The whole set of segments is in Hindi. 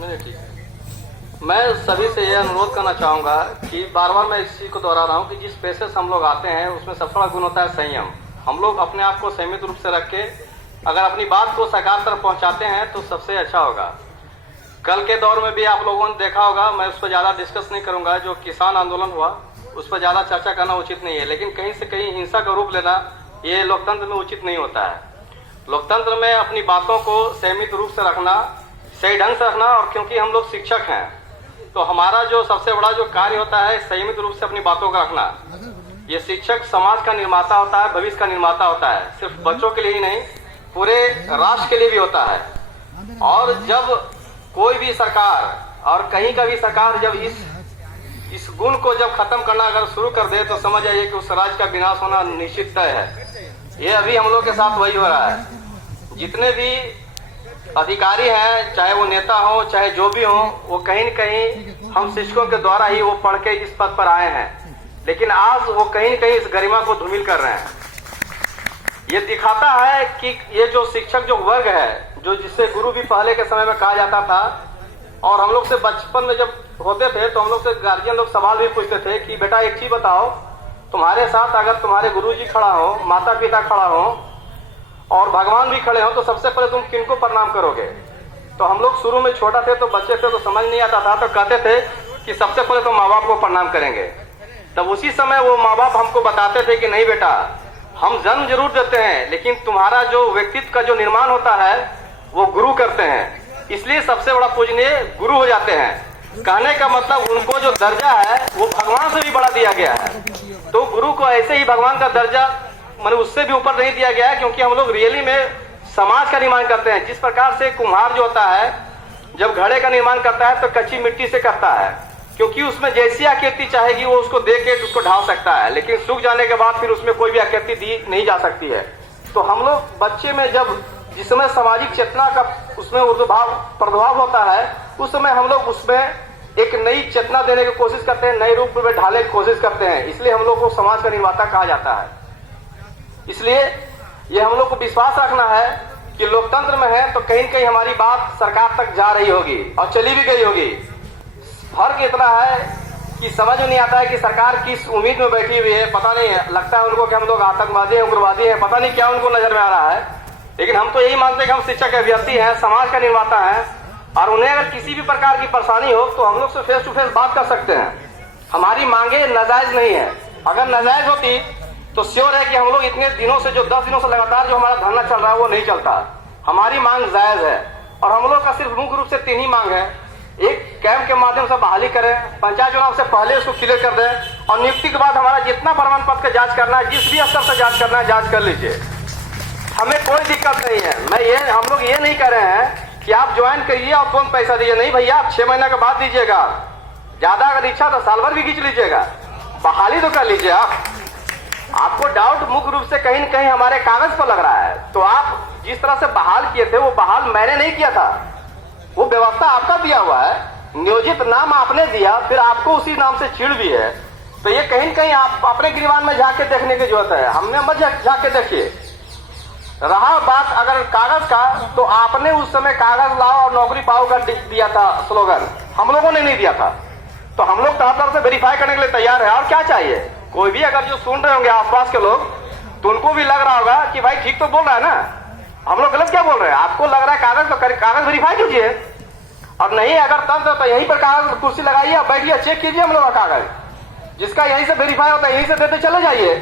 नहीं ठीक है। मैं सभी से ये अनुरोध करना चाहूँगा कि बार बार मैं इस चीज़ को दोहरा रहा हूँ कि जिस पेशे से हम लोग आते हैं उसमें सबसे बड़ा गुण होता है संयम। हम लोग अपने आप को संयमित रूप से रख के अगर अपनी बात को सरकार तक पहुँचाते हैं तो सबसे अच्छा होगा। कल के दौर में भी आप लोगों ने देखा होगा, मैं उस पर ज़्यादा डिस्कस नहीं करूँगा, जो किसान आंदोलन हुआ उस पर ज़्यादा चर्चा करना उचित नहीं है, लेकिन कहीं से कहीं हिंसा का रूप लेना ये लोकतंत्र में उचित नहीं होता है। लोकतंत्र में अपनी बातों को संयमित रूप से रखना, सही ढंग से रखना, और क्योंकि हम लोग शिक्षक हैं तो हमारा जो सबसे बड़ा जो कार्य होता है संयमित रूप से अपनी बातों को रखना। ये शिक्षक समाज का निर्माता होता है, भविष्य का निर्माता होता है, सिर्फ बच्चों के लिए ही नहीं पूरे राष्ट्र के लिए भी होता है। और जब कोई भी सरकार और कहीं का भी सरकार जब इस गुण को जब खत्म करना अगर शुरू कर दे तो समझ आइए कि उस राज्य का विनाश होना निश्चित तय है। ये अभी हम लोग के साथ वही हो रहा है। जितने भी अधिकारी हैं, चाहे वो नेता हो चाहे जो भी हो, वो कहीं न कहीं हम शिक्षकों के द्वारा ही वो पढ़ के इस पद पर आए हैं, लेकिन आज वो कहीं न कहीं इस गरिमा को धूमिल कर रहे हैं। ये दिखाता है कि ये जो शिक्षक जो वर्ग है, जो जिससे गुरु भी पहले के समय में कहा जाता था, और हम लोग से बचपन में जब होते थे तो हम लोग से गार्जियन लोग सवाल भी पूछते थे कि बेटा एक चीज बताओ, तुम्हारे साथ अगर तुम्हारे गुरुजी खड़ा हो, माता पिता खड़ा हो और भगवान भी खड़े हो तो सबसे पहले तुम किनको प्रणाम करोगे? तो हम लोग शुरू में छोटा थे तो बच्चे थे तो समझ नहीं आता था, तो कहते थे कि सबसे पहले तो माँ बाप को प्रणाम करेंगे। तब उसी समय वो माँ बाप हमको बताते थे कि नहीं बेटा, हम जन्म जरूर देते हैं लेकिन तुम्हारा जो व्यक्तित्व का जो निर्माण होता है वो गुरु करते हैं, इसलिए सबसे बड़ा पूजनीय गुरु हो जाते हैं। कहने का मतलब उनको जो दर्जा है वो भगवान से भी बड़ा दिया गया है, तो गुरु को ऐसे ही भगवान का दर्जा मैंने उससे भी ऊपर नहीं दिया गया है, क्योंकि हम लोग रियली में समाज का निर्माण करते हैं। जिस प्रकार से कुम्हार जो होता है जब घड़े का निर्माण करता है तो कच्ची मिट्टी से करता है, क्योंकि उसमें जैसी आकृति चाहेगी वो उसको दे के उसको ढाल सकता है, लेकिन सूख जाने के बाद फिर उसमें कोई भी आकृति दी नहीं जा सकती है। तो हम लोग बच्चे में जब जिसमें सामाजिक चेतना का उसमें प्रभाव होता है, उस समय हम लोग उसमें एक नई चेतना देने की कोशिश करते हैं, नए रूप में ढालने की कोशिश करते हैं, इसलिए हम लोग को समाज का निर्माता कहा जाता है। इसलिए ये हम लोग को विश्वास रखना है कि लोकतंत्र में है तो कहीं कहीं हमारी बात सरकार तक जा रही होगी और चली भी गई होगी। फर्क इतना है कि समझ में नहीं आता है कि सरकार किस उम्मीद में बैठी हुई है, पता नहीं है, लगता है उनको कि हम लोग आतंकवादी हैं, उग्रवादी हैं, पता नहीं क्या उनको नजर में आ रहा है। लेकिन हम तो यही मानते हैं कि हम शिक्षक अभ्यर्थी हैं, समाज का निर्माता है, और उन्हें अगर किसी भी प्रकार की परेशानी हो तो हम लोग से फेस टू फेस बात कर सकते हैं। हमारी मांगे नाजायज नहीं है, अगर नाजायज होती तो श्योर है कि हम लोग इतने दिनों से जो 10 दिनों से लगातार जो हमारा धरना चल रहा है वो नहीं चलता। हमारी मांग जायज है और हम लोग का सिर्फ मुख्य रूप से 3 ही मांग है। एक, कैंप के माध्यम से बहाली करें, पंचायत चुनाव से पहले उसको क्लियर कर दें, और नियुक्ति के बाद हमारा जितना प्रमाण पत्र का जांच करना है, जिस भी स्तर से जांच करना है जांच कर लीजिए, हमें कोई दिक्कत नहीं है। हम लोग ये नहीं कह रहे हैं कि आप ज्वाइन करिए और तुरंत पैसा दीजिए, नहीं भैया, आप 6 महीने के बाद दीजिएगा, ज्यादा अगर इच्छा तो साल भर भी खींच लीजिएगा, बहाली तो कर लीजिए। आपको डाउट मुख्य रूप से कहीं न कहीं हमारे कागज पर लग रहा है, तो आप जिस तरह से बहाल किए थे वो बहाल मैंने नहीं किया था, वो व्यवस्था आपका दिया हुआ है, नियोजित नाम आपने दिया, फिर आपको उसी नाम से चिढ़ भी है, तो ये कहीं न कहीं आप अपने गिरबान में झांक के देखने की जरूरत है। हमने मत झांक के देखिए। रहा बात अगर कागज का, तो आपने उस समय कागज लाओ और नौकरी पाओ का दिया था स्लोगन, हम लोगों ने नहीं दिया था, तो हम लोग तरह से वेरीफाई करने के लिए तैयार है। और क्या चाहिए? कोई भी अगर जो सुन रहे होंगे आसपास के लोग, तो उनको भी लग रहा होगा कि भाई ठीक तो बोल रहा है ना, हम लोग गलत क्या बोल रहे हैं? आपको लग रहा है कागज, तो कागज वेरीफाई कीजिए, और नहीं अगर तंत्र तो यहीं पर कागज कुर्सी लगाइए, बैठिए, चेक कीजिए हम लोग का कागज, जिसका यहीं से वेरीफाई होता है यहीं से देते चले जाइए।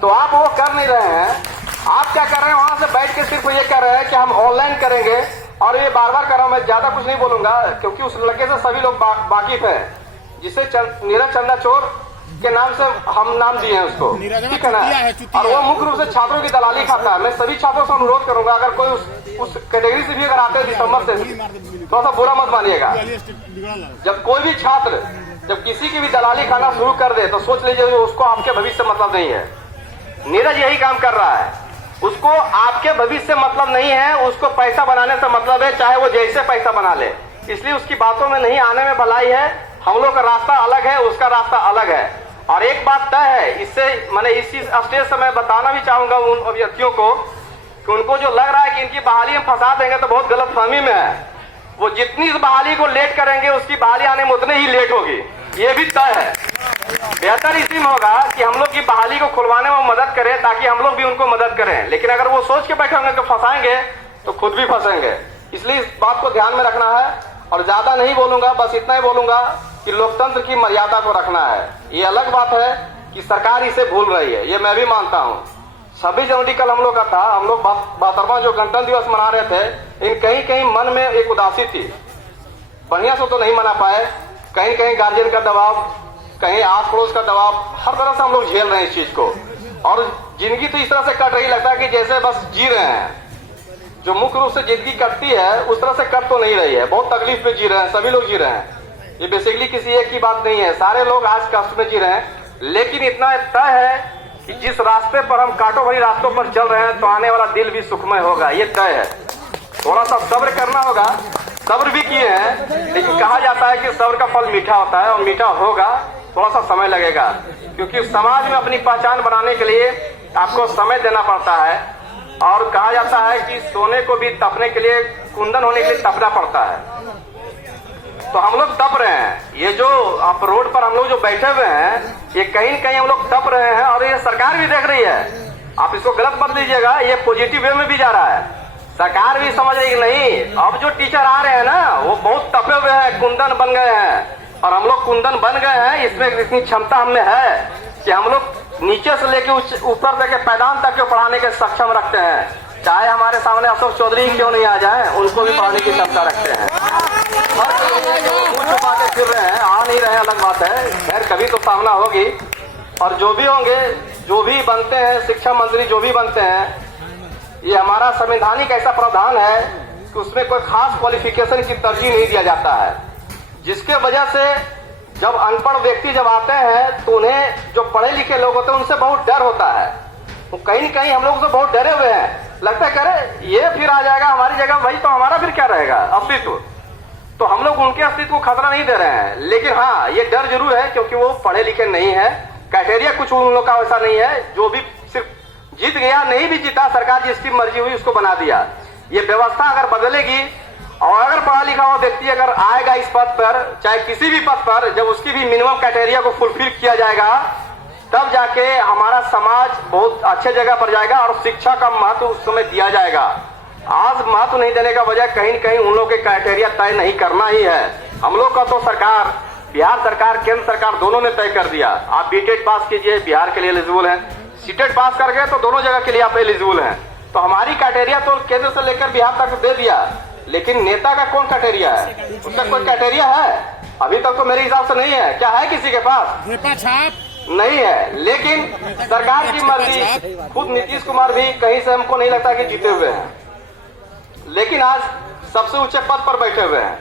तो आप वो कर नहीं रहे हैं। आप क्या कर रहे हैं? वहां से बैठ के सिर्फ ये कह रहे हैं कि हम ऑनलाइन करेंगे, और ये बार बार कर रहा हूं, मैं ज्यादा कुछ नहीं बोलूंगा क्योंकि उस लड़के से सभी लोग वाकिफ है, जिसे नीरज चंद्राचोर के नाम से हम नाम दिए हैं उसको, ठीक है ना, और वो मुख्य रूप से छात्रों की दलाली खाता है। मैं सभी छात्रों से अनुरोध करूंगा, अगर कोई उस कैटेगरी से भी अगर आते हैं दिसंबर से, थोड़ा सा बुरा मत मानिएगा। जब कोई भी छात्र जब किसी की भी दलाली खाना शुरू कर दे तो सोच लीजिए उसको आपके भविष्य से मतलब नहीं है। नीरज यही काम कर रहा है, उसको आपके भविष्य से मतलब नहीं है, उसको पैसा बनाने से मतलब है, चाहे वो जैसे पैसा बना ले, इसलिए उसकी बातों में नहीं आने में भलाई है। हम लोग का रास्ता अलग है, उसका रास्ता अलग है। और एक बात तय है, इससे मैंने इसी स्टेज से मैं बताना भी चाहूंगा उन अभ्यर्थियों को कि उनको जो लग रहा है कि इनकी बहाली में फंसा देंगे तो बहुत गलत फहमी में है। वो जितनी इस बहाली को लेट करेंगे उसकी बहाली आने में उतने ही लेट होगी, ये भी तय है। बेहतर इसी में होगा कि हम लोग की बहाली को खुलवाने में मदद करें ताकि हम लोग भी उनको मदद करें, लेकिन अगर वो सोच के बैठे होंगे तो फंसाएंगे तो खुद भी फंसेंगे। इसलिए इस बात को ध्यान में रखना है और ज्यादा नहीं बोलूंगा, बस इतना ही बोलूंगा कि लोकतंत्र की मर्यादा को रखना है। ये अलग बात है कि सरकार इसे भूल रही है, ये मैं भी मानता हूँ। 26 जनवरी कल हम लोग का था, हम लोग 72वां जो गणतंत्र दिवस मना रहे थे, लेकिन कहीं कहीं मन में एक उदासी थी, बढ़िया से तो नहीं मना पाए। कहीं कहीं गार्जियन का दबाव, कहीं आस पड़ोस का दबाव, हर तरह से हम लोग झेल रहे हैं इस चीज को। और जिंदगी तो इस तरह से कट रही, लगता है कि जैसे बस जी रहे हैं। जो मुख्य रूप से जिंदगी कटती है उस तरह से कट तो नहीं रही है, बहुत तकलीफ में जी रहे हैं, सभी लोग जी रहे हैं। ये बेसिकली किसी एक की बात नहीं है, सारे लोग आज कष्ट में जी रहे हैं। लेकिन इतना तय है कि जिस रास्ते पर हम कांटों भरी रास्तों पर चल रहे हैं तो आने वाला दिल भी सुखमय होगा, ये तय है। थोड़ा सा सब्र करना होगा, सब्र भी किए हैं, लेकिन कहा जाता है कि सब्र का फल मीठा होता है और मीठा होगा, थोड़ा सा समय लगेगा, क्योंकि समाज में अपनी पहचान बनाने के लिए आपको समय देना पड़ता है। और कहा जाता है कि सोने को भी तपने के लिए, कुंदन होने के लिए तपना पड़ता है। तो हम लोग तप रहे हैं, ये जो आप रोड पर हम लोग जो बैठे हुए हैं, ये कहीं न कहीं हम लोग तप रहे हैं और ये सरकार भी देख रही है। आप इसको गलत मत लीजिएगा, ये पॉजिटिव वे में भी जा रहा है। सरकार भी समझ रही है नहीं, अब जो टीचर आ रहे हैं ना वो बहुत तपे हुए हैं, कुंदन बन गए हैं, और हम लोग कुंदन बन गए हैं। इसमें इतनी क्षमता हमें है कि हम लोग नीचे से लेके ऊपर तक के पैदान तक के पढ़ाने के सक्षम रखते हैं। चाहे हमारे सामने अशोक चौधरी क्यों नहीं आ जाए, उनको भी पढ़ाने की क्षमता रखते हैं। कुछ बातें फिर रहे हैं, आ नहीं रहे, अलग बात है, खैर कभी तो सामना होगी। और जो भी होंगे, जो भी बनते हैं, शिक्षा मंत्री जो भी बनते हैं, ये हमारा संवैधानिक ऐसा प्रावधान है कि उसमें कोई खास क्वालिफिकेशन की तरजीह नहीं दिया जाता है, जिसके वजह से जब अनपढ़ व्यक्ति जब आते हैं तो उन्हें जो पढ़े लिखे लोग होते हैं उनसे बहुत डर होता है। तो कहीं न कहीं हम लोग से बहुत डरे हुए हैं, लगता है करे ये फिर आ जाएगा हमारी जगह, वही तो हमारा फिर क्या रहेगा अस्तित्व। तो हम लोग उनके अस्तित्व को खतरा नहीं दे रहे हैं, लेकिन हाँ ये डर जरूर है क्योंकि वो पढ़े लिखे नहीं है। क्राइटेरिया कुछ उन लोग का वैसा नहीं है, जो भी सिर्फ जीत गया, नहीं भी जीता, सरकार जिसकी मर्जी हुई उसको बना दिया। ये व्यवस्था अगर बदलेगी और अगर पढ़ा लिखा हुआ व्यक्ति अगर आएगा इस पद पर, चाहे किसी भी पद पर, जब उसकी भी मिनिमम क्राइटेरिया को फुलफिल किया जाएगा, तब जाके हमारा समाज बहुत अच्छे जगह पर जाएगा और शिक्षा का महत्व उस समय दिया जाएगा। आज महत्व नहीं देने का वजह कहीं न कहीं उन लोगों के क्राइटेरिया तय नहीं करना ही है। हम लोग का तो सरकार, बिहार सरकार, केंद्र सरकार दोनों ने तय कर दिया, आप बीटेड पास कीजिए, बिहार के लिए एलिजिबल है, सीटेड पास कर गए तो दोनों जगह के लिए आप एलिजिबल हैं। तो हमारी क्राइटेरिया तो केंद्र से लेकर बिहार तक दे दिया, लेकिन नेता का कौन क्राइटेरिया है? उसका कोई क्राइटेरिया है? अभी तक तो मेरे हिसाब से नहीं है। क्या है किसी के पास? नहीं है। लेकिन सरकार की मर्जी, खुद नीतीश कुमार भी कहीं से हमको नहीं लगता कि जीते हुए हैं, लेकिन आज सबसे ऊंचे पद पर बैठे हुए हैं।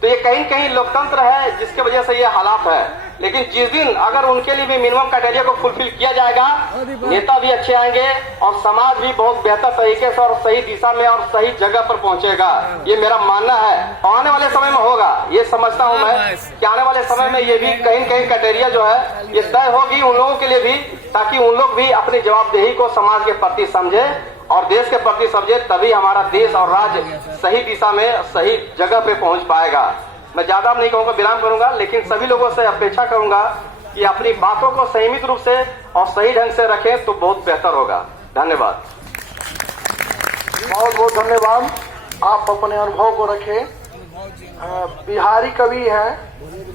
तो ये कहीं कहीं लोकतंत्र है जिसकी वजह से ये हालात है। लेकिन जिस दिन अगर उनके लिए भी मिनिमम क्राइटेरिया को फुलफिल किया जाएगा, नेता भी अच्छे आएंगे और समाज भी बहुत बेहतर तरीके से और सही दिशा में और सही जगह पर पहुंचेगा, ये मेरा मानना है। आने वाले समय में होगा, ये समझता हूं मैं कि आने वाले समय में ये भी कहीं कहीं क्राइटेरिया जो है ये तय होगी उन लोगों के लिए भी, ताकि उन लोग भी अपनी जवाबदेही को समाज के प्रति समझे और देश के प्रति समझे, तभी हमारा देश और राज्य सही दिशा में सही जगह पे पहुंच पाएगा। मैं ज्यादा नहीं कहूंगा, विराम करूंगा, लेकिन सभी लोगों से अपेक्षा करूंगा कि अपनी बातों को संयमित रूप से और सही ढंग से रखें तो बहुत बेहतर होगा। धन्यवाद। बहुत बहुत धन्यवाद। आप अपने अनुभव को रखें। बिहारी कवि हैं